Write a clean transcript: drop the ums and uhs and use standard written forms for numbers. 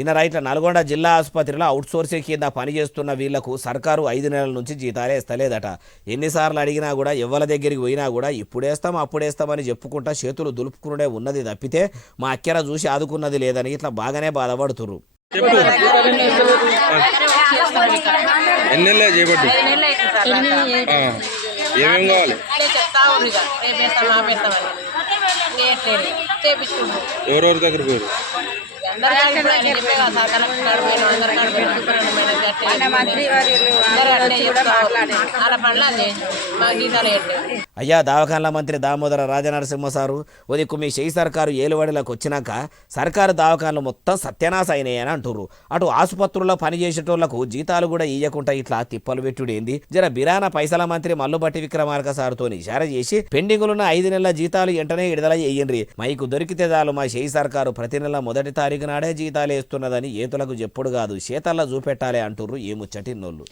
ఇన్న రైట్ల నల్గొండ జిల్లా ఆసుపత్రిలో అవుట్సోర్సింగ్ కింద పనిచేస్తున్న వీళ్లకు సర్కారు 5 నెలల నుంచి జీతాలే ఇస్తలేదట. ఎన్నిసార్లు అడిగినా కూడా ఎవ్వల దగ్గరికి పోయినా కూడా ఇప్పుడేస్తాం అప్పుడేస్తామని చెప్పుకుంటా చేతులు దులుపుకునే ఉన్నది తప్పితే మా అక్కెర చూసి ఆదుకున్నది లేదని ఇట్లా బాగానే బాధపడుతుర్రు. ఎవరెవరి దగ్గర పోయారు? అయ్యా దవాఖాన్ల మంత్రి దామోదర రాజనరసింహ సారు ఉదిక్కు మీ షెయి సర్కారు ఏలువడిలోకి వచ్చినాక సర్కారు దవాఖాన్లు మొత్తం సత్యనాశ అయినాయని అంటుర్రు. అటు ఆసుపత్రుల్లో పనిచేసేటోళ్లకు జీతాలు కూడా ఇయ్యకుండా ఇట్లా తిప్పలు పెట్టుడేంది? జర బిరాన పైసల మంత్రి మల్లుబట్టి విక్రమార్క సారుతో ఇషారా చేసి పెండింగులున్న 5 నెలల జీతాలు వెంటనే విడుదల చేయండ్రి. మైకు దొరికితే చాలు మా షెయి సర్కారు ప్రతి నెల మొదటి తారీఖు నాడే జీతాలు వేస్తున్నదని ఏతులకు చెప్పుడు కాదు చేతల్లో చూపెట్టాలి అంటుర్రు ఈ ముచ్చటిన్నోళ్ళు.